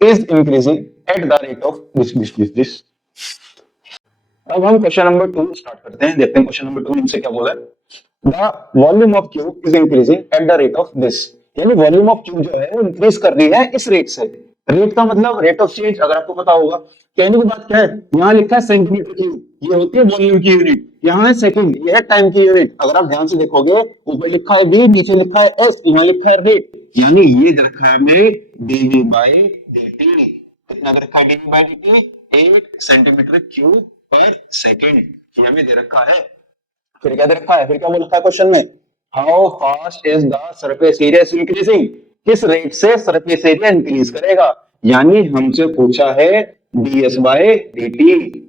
is increasing at the rate of this. अब हम question number 2 start करते हैं, देखते हैं क्वेश्चन नंबर 2 इनसे क्या बोला है। The volume of cube is increasing at the rate of this, यानी वॉल्यूम ऑफ क्यूब जो है वो इंक्रीज कर रही है इस रेट से। रेट का मतलब रेट ऑफ चेंज, अगर आपको पता होगा। कहने की बात क्या है, यहाँ लिखा है सेंटीमीटर क्यूब, ये होती है वॉल्यूम की यूनिट, यहाँ है सेकंड, ये है टाइम की यूनिट। अगर आप ध्यान से देखोगे, ऊपर लिखा है बी, नीचे लिखा है एस, यहाँ लिखा है रेट, यानी ये रखा है हमने डीवी बाई dt। कितना रखा है dv by dt? 8 centimetre cube per second, ये हमें दे रखा है। फिर क्या दे रखा है, फिर क्या बोल रखा है क्वेश्चन में, how fast is the surface area increasing, किस रेट से सरफेस एरिया इंक्रीज करेगा। यानी हमसे पूछा है ds बाय dt,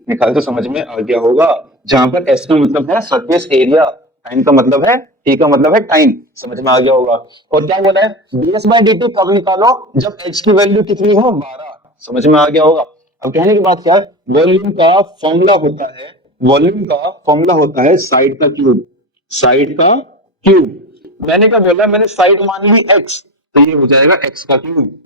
निकाल तो समझ में आ गया होगा। जहां पर s का मतलब है सरफेस एरिया, टाइम का मतलब है, t का मतलब है टाइम, समझ में आ गया होगा। और क्या बोला है, ds बाय dt कब निकालो, जब h की वैल्यू कितनी हो, 12, समझ में आ गया होगा। अब कहने की बात क्या है, वॉल्यूम का फॉर्मूला होता है, वॉल्यूम का फॉर्मूला होता है साइड का क्यूब, साइड का क्यूब। मैंने क्या बोला, मैंने साइड मान ली x, तो ये हो जाएगा x का क्यूब।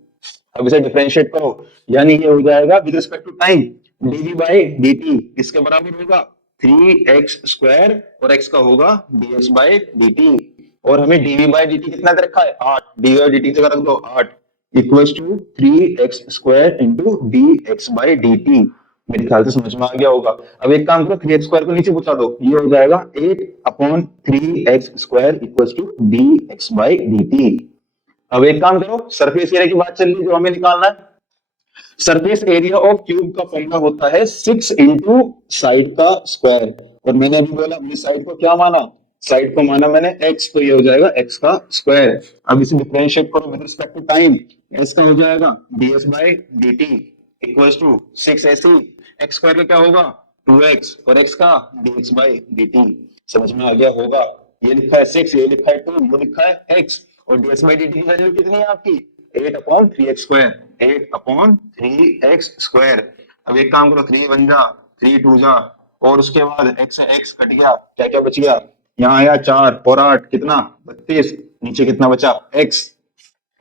अब इसे डिफरेंशिएट करो, यानी ये हो जाएगा with respect to time dv by dt इसके बराबर होगा 3x स्क्वायर, और x का होगा ds बाई dt। और हमें dv बाई dt कितना दे रखा है, 8, dv बाई dt जगह रख दो 8 equals to 3x square into dx by dt। मेरे ख्याल से समझ में आ गया होगा। अब एक काम करो, 3x स्क्वायर को नीचे पूछा दो, ये हो जाएगा 8 upon 3x square equals to dx by dt। अब एक काम करो, सरफेस एरिया की बात चल रही है जो हमें निकालना है। सरफेस एरिया ऑफ क्यूब का फॉर्मूला होता है 6 इंटू साइड का स्क्वायर। और मैंने अभी बोला, अपनी साइड को क्या माना, साइड को माना मैंने x, तो ये हो जाएगा x का स्क्वायर। अब इसे डिफरेंशिएट करो with respect to time, s का हो जाएगा ds by dt equals to 6 ऐसे, x स्क्वायर का क्या होगा 2x, और x का dx बाय dt। समझ में आ गया होगा। ये लिखा है 6, ये लिखा है 2, ये लिखा है x, और ds बाय dt की वैल्यू कितनी है आपकी, 8 upon 3x square, 8 upon 3x square. अब एक काम करो, 3 1 जा, 3 2 जा, और उसके बाद x से x कट गया, क्या क्या बच गया, यहाँ आया 4 और 8 कितना 32, नीचे कितना बचा x।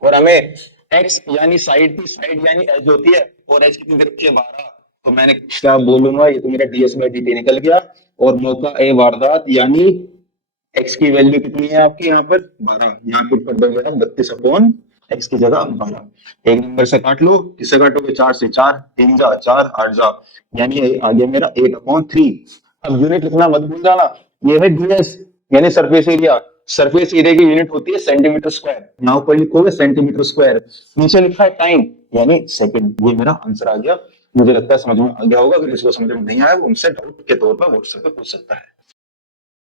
और हमें x यानी साइड की साइड यानी एज होती है, और एज कितनी दे रखी है 12, तो मैंने क्या बोलूंगा, ये तो मेरा ds बाय dt निकल गया। और मौका ए वारदात, यानी x की वैल्यू कितनी है आपकी यहाँ पर 12, यहाँ पुट कर दो बेटा 32 अपॉन x की जगह 12। एक नंबर से काट लो, किससे काटोगे, 4 से, 4 3 जा 4 8 जा, यानी आ गया मेरा 8 अपॉन 3। अब यूनिट लिखना मत भूल जाना, ये है ds यानी सरफेस एरिया। सरफेस एरिया की यूनिट होती है सेंटीमीटर स्क्वायर, यहाँ ऊपर लिखोगे सेंटीमीटर स्क्वायर, नीचे लिखा है टाइम यानी सेकंड। ये मेरा आंसर आ गया। मुझे लगता है समझ में आ गया होगा। अगर इसको समझ में नहीं आया वो उनसे डाउट के तौर पर व्हाट्सएप पे पूछ सकता है।